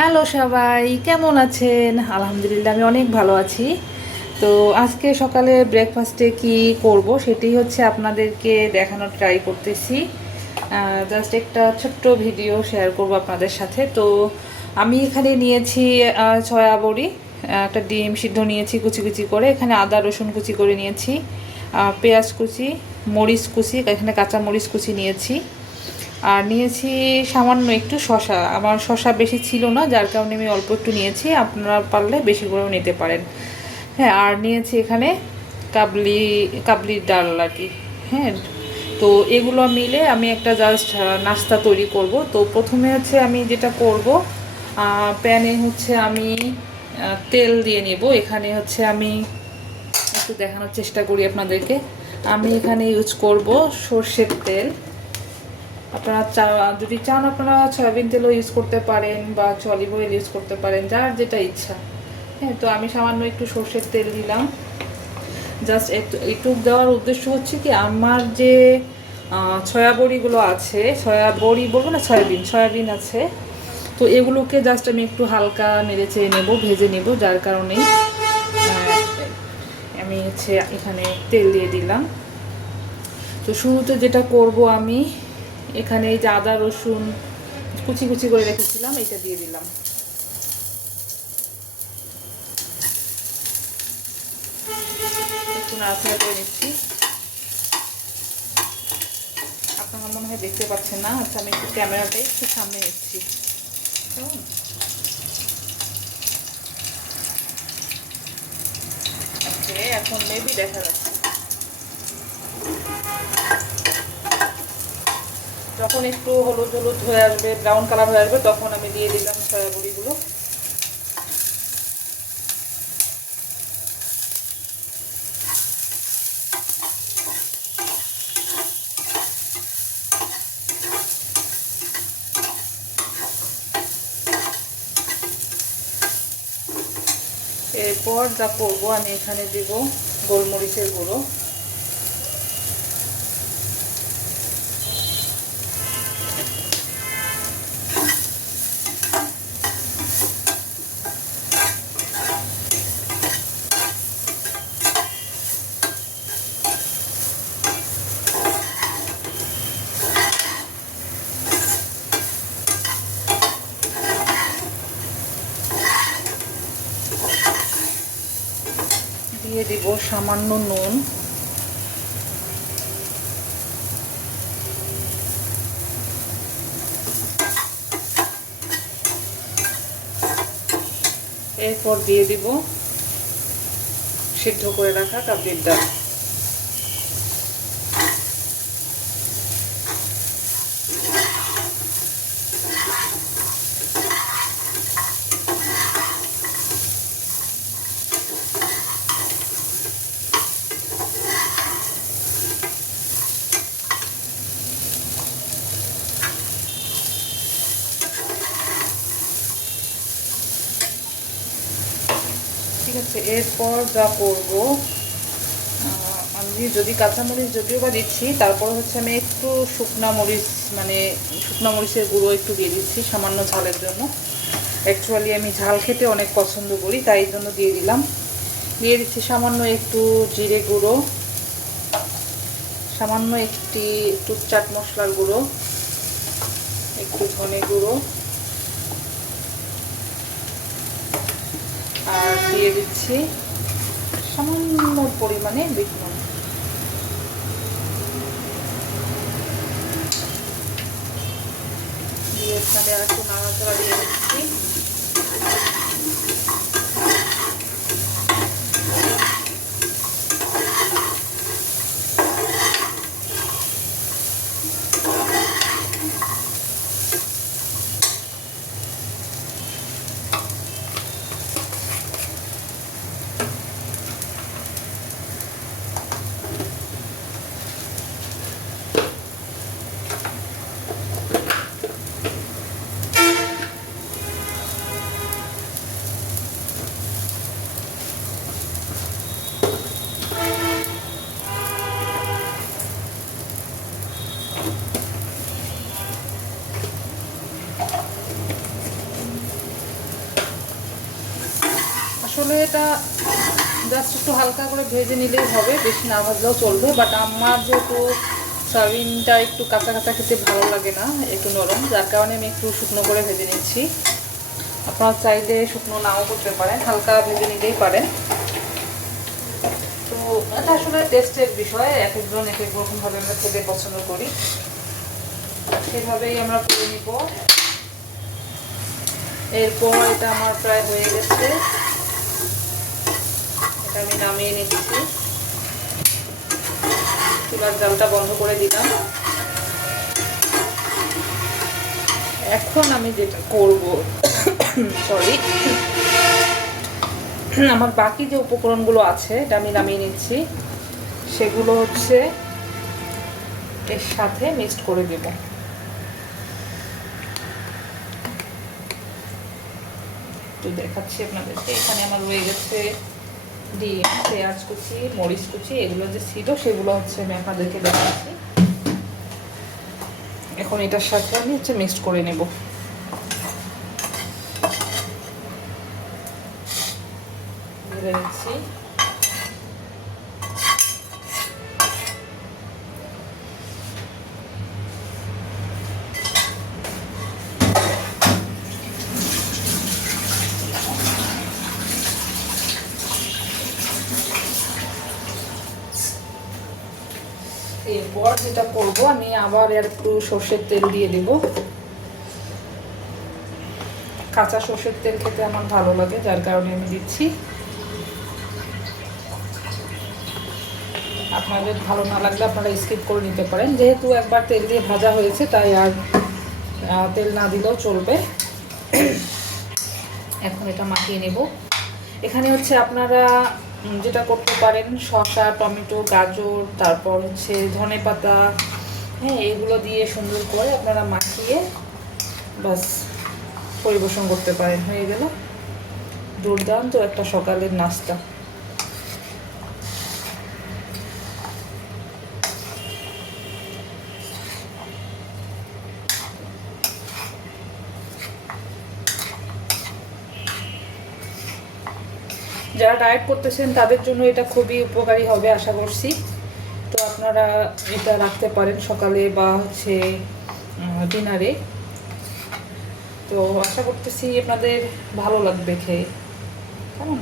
Hello সবাই, কেমন আছেন? আলহামদুলিল্লাহ আমি অনেক ভালো আছি। তো আজকে সকালে ব্রেকফাস্টে কি করব সেটাই হচ্ছে আপনাদেরকে দেখানোর ট্রাই করতেছি। জাস্ট একটা ছোট্ট ভিডিও শেয়ার করব আপনাদের সাথে। তো আমি এখানে নিয়েছি সয়া বড়ি, একটা ডিম সিদ্ধ নিয়েছি কুচি কুচি করে, এখানে আদা রসুন কুচি করে নিয়েছি, পেঁয়াজ কুচি, মরিচ কুচি, এখানে কাঁচা মরিচ কুচি নিয়েছি, আর নিয়েছি সামান্য একটু শসা। আমার শসা বেশি ছিল না, যার কারণে আমি অল্প একটু নিয়েছি, আপনারা পারলে বেশি করেও নিতে পারেন। হ্যাঁ, আর নিয়েছি এখানে কাবলি কাবলির ডাল আর কি। হ্যাঁ, তো এগুলো মিলে আমি একটা জাস্ট নাস্তা তৈরি করব। তো প্রথমে হচ্ছে আমি যেটা করব, প্যানে হচ্ছে আমি তেল দিয়ে নেব। এখানে হচ্ছে আমি একটু দেখানোর চেষ্টা করি আপনাদেরকে। আমি এখানে ইউজ করব সর্ষের তেল। আপনারা যদি চান আপনারা সয়াবিন তেলও ইউজ করতে পারেন বা অলিভ অয়েল ইউজ করতে পারেন, যার যেটা ইচ্ছা। হ্যাঁ, তো আমি সামান্য একটু সর্ষের তেল দিলাম। জাস্ট একটু দেওয়ার উদ্দেশ্য হচ্ছে কি, আমার যে সয়া বড়িগুলো আছে, সয়া বড়ি বলবো না, সয়াবিন আছে, তো এগুলোকে জাস্ট আমি একটু হালকা নেড়ে চেড়ে নেবো, ভেজে নেব, যার কারণেই আমি হচ্ছে এখানে তেল দিয়ে দিলাম। তো শুরুতে যেটা করব আমি এখানে এই যে আদা রসুন কুচি কুচি করে রেখেছিলাম, এটা দিয়ে দিলাম। একটু নাড়াচাড়া করে নিচ্ছি। আপনারা মনে হয় দেখতে পাচ্ছেন না, আচ্ছা আমি একটু ক্যামেরাটা একটু সামনে নিচ্ছি। ওকে, এখন মেবি দেখা যাচ্ছে। যখন একটু হলুদ হলুদ হয়ে আসবে, ব্রাউন কালার হয়ে আসবে, তখন আমি দিয়ে দিলাম সয়া বড়িগুলো। এরপর যা করবো, আমি এখানে দিব গোলমরিচের গুঁড়ো। দিয়ে দিব সামান্য নুন। এরপর দিয়ে দিব সিদ্ধ করে রাখা কাবলির ডাল। ঠিক আছে, এরপর যা করব, আমি যদি কাঁচামরিচ যদিও বা দিচ্ছি, তারপর হচ্ছে আমি একটু শুকনা মরিচ, মানে শুকনা মরিচের গুঁড়ো একটু দিয়ে দিচ্ছি সামান্য ঝালের জন্য। অ্যাকচুয়ালি আমি ঝাল খেতে অনেক পছন্দ করি, তাই জন্য দিয়ে দিলাম। দিয়ে দিচ্ছি সামান্য একটু জিরে গুঁড়ো, সামান্য একটু চাট মশলার গুঁড়ো, একটু ধনে গুঁড়ো, আর দিয়ে দিচ্ছি সামান্য পরিমাণে বিট নুন। দিয়ে এখানে একটু নাড়াচাড়া দিয়ে দিচ্ছি। আসলে এটা জাস্ট একটু হালকা করে ভেজে নিলেই হবে, বেশি না ভাজলেও চলবে। বাট আমার যেহেতু সয়াবিনটা একটু কাঁচা কাঁচা খেতে ভালো লাগে না, একটু নরম, যার কারণে আমি একটু শুকনো করে ভেজে নিচ্ছি। আপনারা চাইলে শুকনো নাও করতে পারেন, হালকা ভেজে নিতেই পারেন। তো এটা আসলে টেস্টের বিষয়, এক একজন এক এক রকমভাবে আমরা খেতে পছন্দ করি, সেভাবেই আমরা করে নিব। এরপর এটা আমার প্রায় হয়ে গেছে, এটা আমি নামিয়ে নিচ্ছি। চুলার জালটা বন্ধ করে দিলাম। এখন আমি যেটা করব, সরি, আমার বাকি যে উপকরণগুলো আছে এটা আমি নামিয়ে নিচ্ছি, সেগুলো হচ্ছে এর সাথে মিক্সড করে দেব। একটু দেখাচ্ছি আপনাদেরকে। এখানে আমার রয়ে গেছে ডিম, পেঁয়াজ কুচি, মরিচ কুচি, এগুলো যে ছিল সেগুলো হচ্ছে আমি আপনাদেরকে দেখাচ্ছি। এখন এটার সাথে আমি হচ্ছে মিক্সড করে নেব। ঢেলে নিচ্ছি। এরপর যেটা করব, আমি আবার একটু সর্ষের তেল দিয়ে দেব। কাঁচা সর্ষের তেল খেতে আমার ভালো লাগে, যার কারণে আমি দিচ্ছি। আপনাদের ভালো না লাগলে আপনারা স্কিপ করে নিতে পারেন। যেহেতু একবার তেল দিয়ে ভাজা হয়েছে, তাই আর তেল না দিলেও চলবে। এখন এটা মাখিয়ে নেব। এখানে হচ্ছে আপনারা যেটা করতে পারেন, শসা, টমেটো, গাজর, তারপর হচ্ছে ধনেপাতা, হ্যাঁ, এগুলো দিয়ে সুন্দর করে আপনারা মাখিয়ে বাস পরিবেশন করতে পারেন। হয়ে গেল দুর্দান্ত একটা সকালের নাস্তা। যারা ডায়েট করতেছেন তাদের জন্য এটা খুবই উপকারী হবে আশা করছি। তো আপনারা এটা রাখতে পারেন সকালে বা হচ্ছে ডিনারে। তো আশা করতেছি আপনাদের ভালো লাগবে খেয়ে, কেমন।